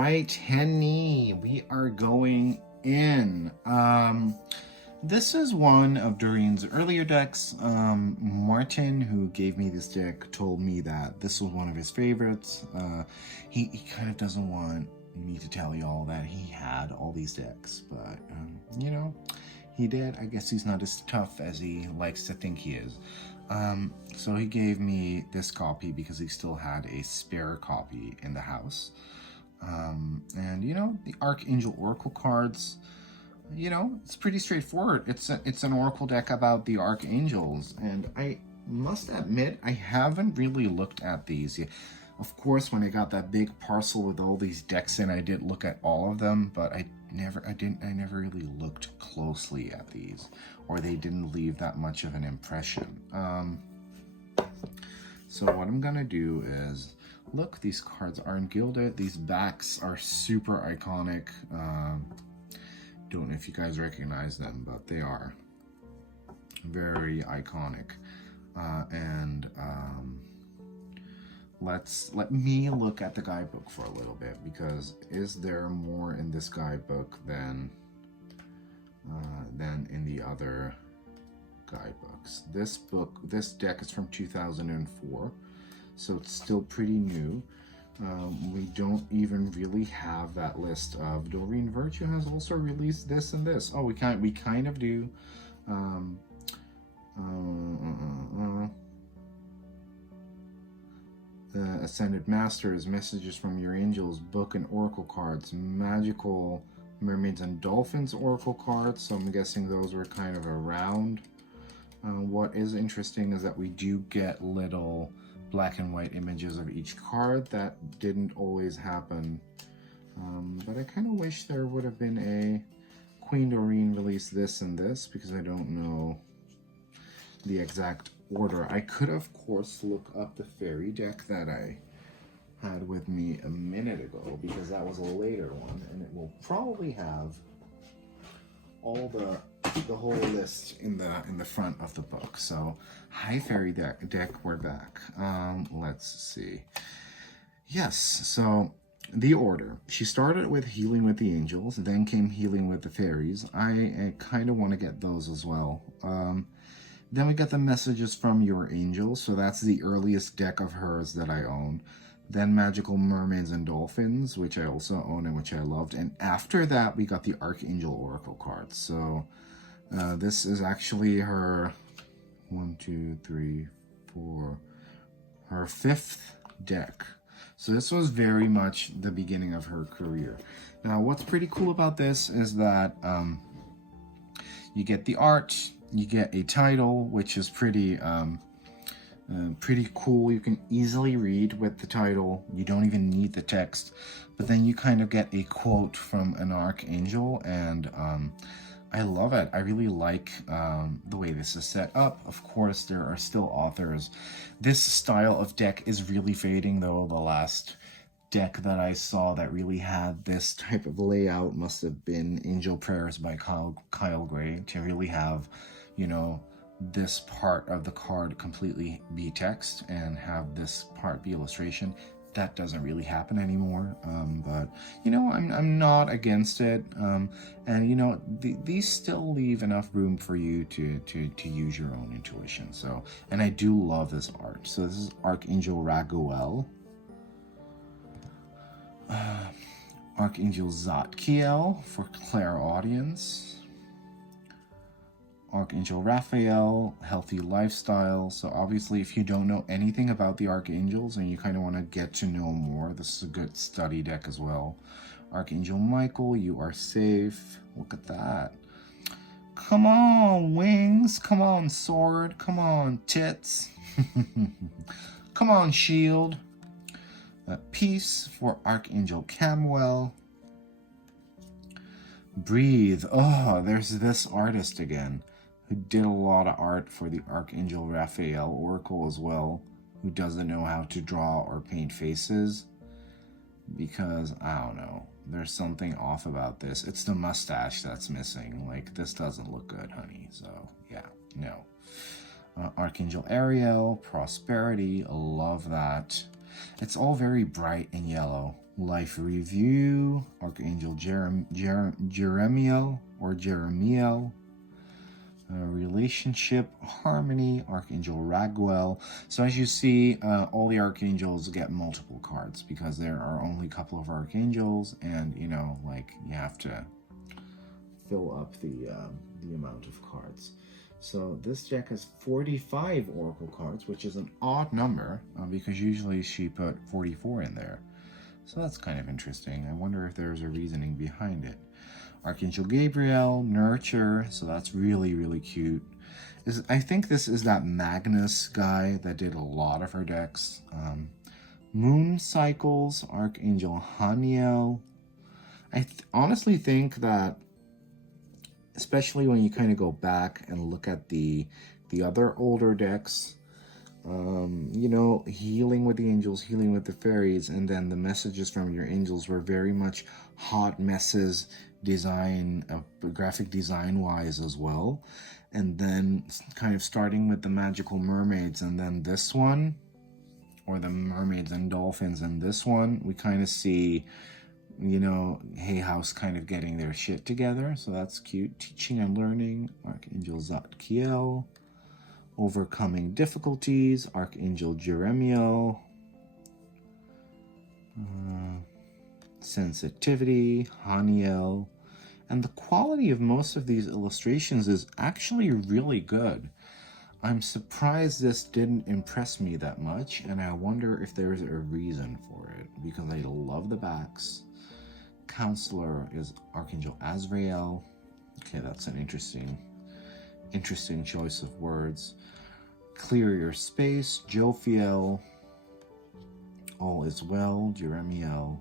right, Henny, we are going in. This is one of Doreen's earlier decks. Martin, who gave me this deck, told me that this was one of his favorites. He kind of doesn't want me to tell y'all that he had all these decks, but you know, he did. I guess he's not as tough as he likes to think he is. So he gave me this copy because he still had a spare copy in the house. And you know, the Archangel Oracle cards, you know, it's pretty straightforward. It's an Oracle deck about the Archangels, and I must admit I haven't really looked at these yet. Of course, when I got that big parcel with all these decks in, I did look at all of them, but I never really looked closely at these, or they didn't leave that much of an impression. So what I'm gonna do is, look, these cards aren't gilded. These backs are super iconic. Don't know if you guys recognize them, but they are very iconic. Let me look at the guidebook for a little bit, because is there more in this guidebook than in the other guidebooks? This deck is from 2004, so it's still pretty new. We don't even really have that list of Doreen Virtue has also released this and this. Oh, we kind of do. Ascended Masters, Messages from Your Angels, Book and Oracle cards, Magical Mermaids and Dolphins Oracle cards. So I'm guessing those were kind of around. What is interesting is that we do get little black and white images of each card. That didn't always happen, but I kind of wish there would have been a Queen Doreen release this and this, because I don't know the exact order. I could of course look up the fairy deck that I had with me a minute ago, because that was a later one, and it will probably have all the whole list in the front of the book. So hi fairy deck, we're back. Let's see. Yes, so the order, she started with Healing with the Angels, then came Healing with the Fairies. I kind of want to get those as well. Then we got the Messages from Your Angels, so that's the earliest deck of hers that I own. Then Magical Mermaids and Dolphins, which I also own and which I loved. And after that, we got the Archangel Oracle cards. So this is actually her 1, 2, 3, 4, her 5th deck. So this was very much the beginning of her career. Now, what's pretty cool about this is that you get the art, you get a title, which is pretty cool. You can easily read with the title. You don't even need the text, but then you kind of get a quote from an archangel, and I love it. I really like the way this is set up. Of course, there are still authors. This style of deck is really fading, though. The last deck that I saw that really had this type of layout must have been Angel Prayers by Kyle Gray, to really have, you know, this part of the card completely be text and have this part be illustration. That doesn't really happen anymore, but you know, I'm not against it, and you know, these still leave enough room for you to use your own intuition. So, and I do love this art. So this is Archangel Raguel, Archangel Zadkiel for clairaudience, Archangel Raphael, Healthy Lifestyle. So obviously, if you don't know anything about the Archangels and you kind of want to get to know more, this is a good study deck as well. Archangel Michael, You Are Safe. Look at that. Come on, wings. Come on, sword. Come on, tits. Come on, shield. Peace for Archangel Camwell. Breathe. Oh, there's this artist again, who did a lot of art for the Archangel Raphael Oracle as well, who doesn't know how to draw or paint faces, because, I don't know, there's something off about this. It's the mustache that's missing. Like, this doesn't look good, honey. So, yeah, no. Archangel Ariel, Prosperity, love that. It's all very bright and yellow. Life Review, Archangel Jeremiel or Jeremiel. Relationship Harmony, Archangel Raguel. So as you see, all the archangels get multiple cards because there are only a couple of archangels, and you know, like, you have to fill up the amount of cards. So this deck has 45 oracle cards, which is an odd number because usually she put 44 in there. So that's kind of interesting. I wonder if there's a reasoning behind it. Archangel Gabriel, Nurture, so that's really, really cute. I think this is that Magnus guy that did a lot of her decks. Moon Cycles, Archangel Haniel. I honestly think that, especially when you kind of go back and look at the other older decks, you know, healing with the angels, healing with the fairies, and then the messages from your angels were very much hot messes, design, graphic design wise as well. And then kind of starting with the magical mermaids, and then this one, or the mermaids and dolphins, and this one, we kind of see, you know, Hay House kind of getting their shit together. So that's cute. Teaching and Learning, Archangel Zadkiel. Overcoming Difficulties, Archangel Jeremiel. Sensitivity, Haniel. And the quality of most of these illustrations is actually really good. I'm surprised this didn't impress me that much, and I wonder if there's a reason for it, because I love the backs. Counselor is Archangel Azrael. Okay, that's an interesting choice of words. Clear Your Space, Jophiel. All Is Well, Jeremiel.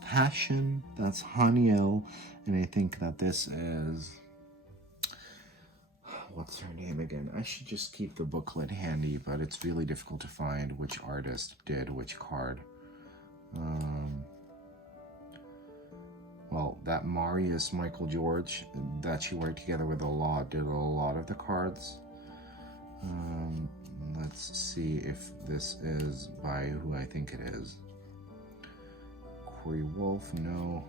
Passion, that's Haniel, and I think that this is, what's her name again? I should just keep the booklet handy, but it's really difficult to find which artist did which card. Well, that Marius Michael George that she worked together with a lot did a lot of the cards. Let's see if this is by who I think it is. Corey Wolf, no.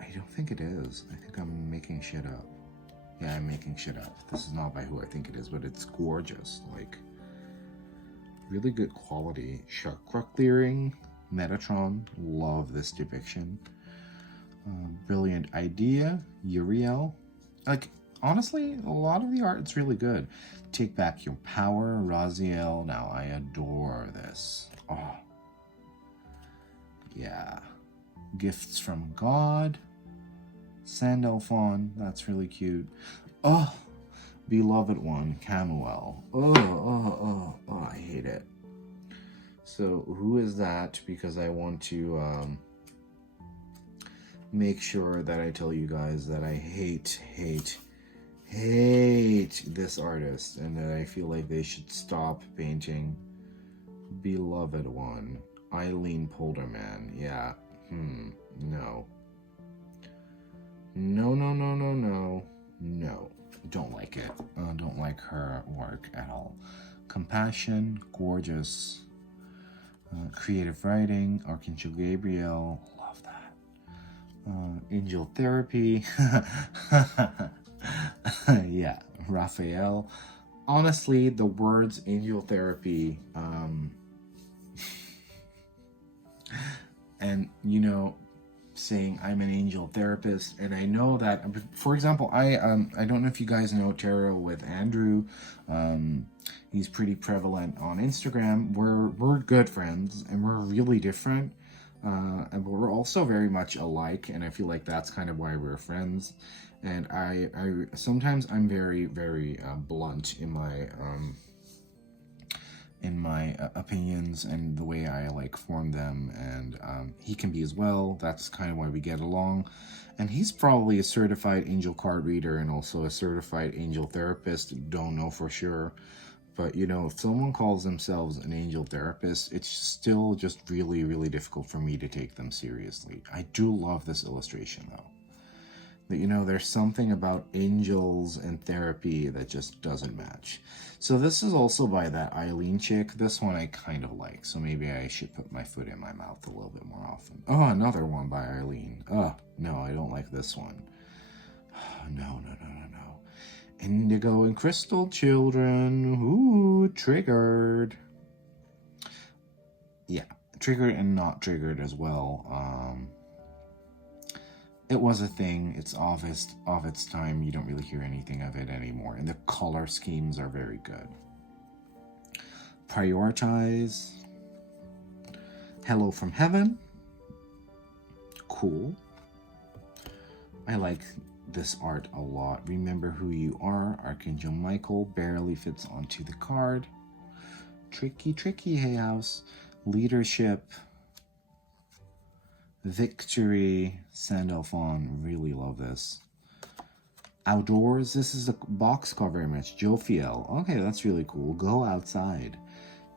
I don't think it is. I think I'm making shit up. Yeah, I'm making shit up. This is not by who I think it is, but it's gorgeous. Like, really good quality. Chakra Clearing, Metatron, love this depiction. Brilliant Idea, Uriel. Like, honestly, a lot of the art, it's really good. Take Back Your Power, Raziel. Now, I adore this. Oh. Yeah. Gifts from God. Sandalphon, that's really cute. Oh, Beloved One, Camuel. Oh, I hate it. So, who is that? Because I want to make sure that I tell you guys that I hate this artist, and that I feel like they should stop painting. Beloved One, Eileen Polderman. Yeah. No. No. Don't like it. Don't like her work at all. Compassion, gorgeous. Creative Writing, Archangel Gabriel. Love that. Angel Therapy. Yeah, Raphael. Honestly, the words Angel Therapy, and, you know, saying I'm an angel therapist, and I know that, for example, I don't know if you guys know Tarot with Andrew. He's pretty prevalent on Instagram. We're good friends, and we're really different, but we're also very much alike, and I feel like that's kind of why we're friends. And I sometimes I'm very, very blunt in my opinions and the way I like form them, and he can be as well. That's kind of why we get along. And he's probably a certified angel card reader and also a certified angel therapist. Don't know for sure, but you know, if someone calls themselves an angel therapist, it's still just really, really difficult for me to take them seriously. I do love this illustration though. that, you know, there's something about angels and therapy that just doesn't match. So this is also by that Eileen chick. This one I kind of like, so maybe I should put my foot in my mouth a little bit more often. Oh, another one by Eileen. Oh, no, I don't like this one. No. Indigo and Crystal Children. Ooh, triggered. Yeah, triggered and not triggered as well. It was a thing. It's of its time. You don't really hear anything of it anymore. And the color schemes are very good. Prioritize. Hello from Heaven. Cool. I like this art a lot. Remember Who You Are. Archangel Michael barely fits onto the card. Tricky Hay House. Leadership. Victory. Sandalphon. Really love this. Outdoors. This is a box cover image. Jophiel. Okay, that's really cool. Go outside.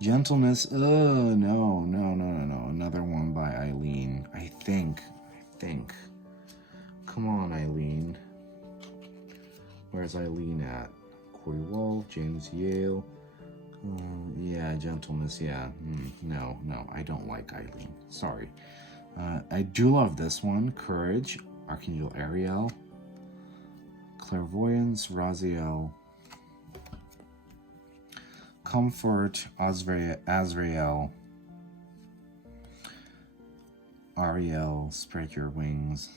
Gentleness. No. Another one by Eileen. I think. Come on, Eileen. Where's Eileen at? Corey Wall, James Yale. Yeah, Gentleness, yeah. No, I don't like Eileen. Sorry. I do love this one. Courage, Archangel Ariel. Clairvoyance, Raziel. Comfort, Azrael. Ariel, Spread Your Wings.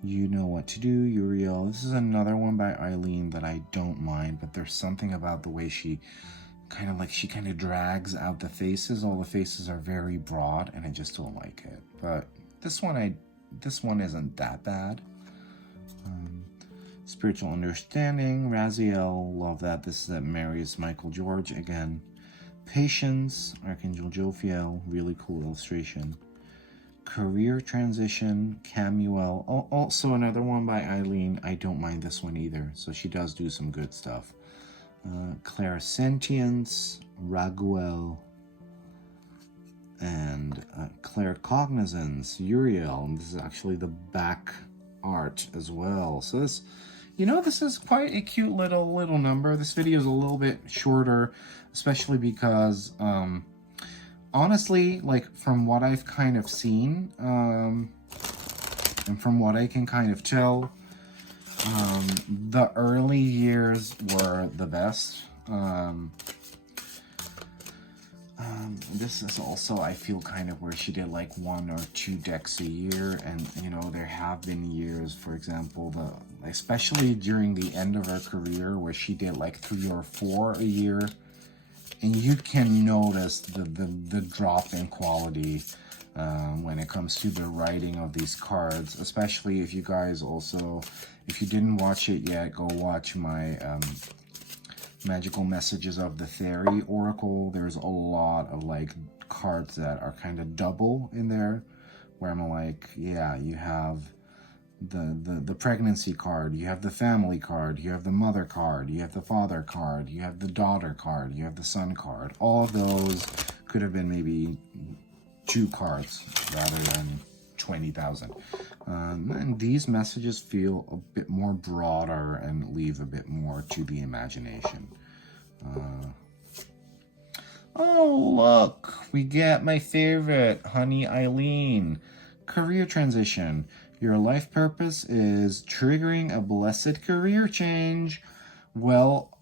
You Know What to Do, Uriel. This is another one by Eileen that I don't mind, but there's something about the way she kind of drags out the faces. All the faces are very broad, and I just don't like it. But this one isn't that bad. Spiritual Understanding, Raziel, love that. This is at Marius Michael George again. Patience, Archangel Jophiel, really cool illustration. Career Transition, Camuel. Oh, also another one by Eileen. I don't mind this one either. So she does do some good stuff. Clairsentience, Raguel, and Claircognizance, Uriel. And this is actually the back art as well. So this, you know, this is quite a cute little number. This video is a little bit shorter, especially because honestly, like, from what I've kind of seen, and from what I can kind of tell, the early years were the best. This is also, I feel, kind of where she did like 1 or 2 decks a year, and you know, there have been years, for example, especially during the end of her career, where she did like 3 or 4 a year. And you can notice the drop in quality when it comes to the writing of these cards, especially if you guys also, if you didn't watch it yet, go watch my Magical Messages of the Fairy Oracle. There's a lot of like cards that are kind of double in there, where I'm like, yeah, you have the pregnancy card, you have the family card, you have the mother card, you have the father card, you have the daughter card, you have the son card. All of those could have been maybe 2 cards rather than 20,000. And these messages feel a bit more broader and leave a bit more to the imagination. Oh, look, we get my favorite, Honey Eileen. Career transition. Your life purpose is triggering a blessed career change. Well,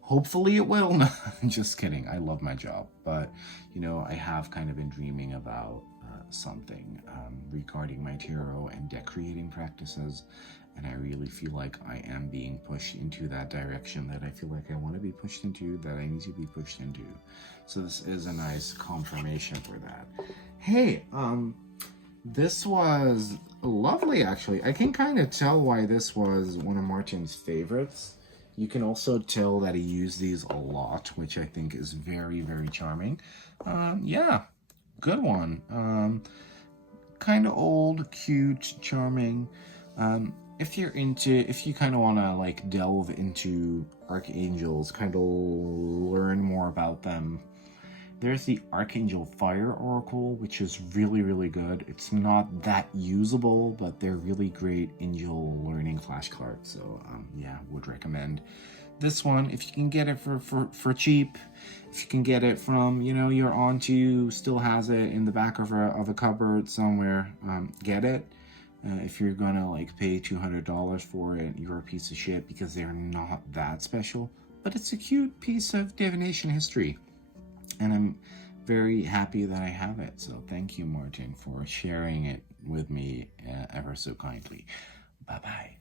hopefully it will. No, just kidding. I love my job. But, you know, I have kind of been dreaming about something regarding my tarot and deck creating practices. And I really feel like I am being pushed into that direction that I feel like I want to be pushed into, that I need to be pushed into. So this is a nice confirmation for that. Hey, this was lovely, actually. I can kind of tell why this was one of Martin's favorites. You can also tell that he used these a lot, which I think is very, very charming. Yeah, good one. Kind of old, cute, charming. If you kind of want to like delve into archangels, kind of learn more about them, There's the Archangel Fire Oracle, which is really, really good. It's not that usable, but they're really great angel learning flashcards. So yeah, would recommend this one if you can get it for cheap. If you can get it from, you know, your aunt who still has it in the back of a cupboard somewhere, get it. If you're gonna like pay $200 for it, you're a piece of shit, because they're not that special. But it's a cute piece of divination history, and I'm very happy that I have it. So thank you, Martin, for sharing it with me ever so kindly. Bye bye.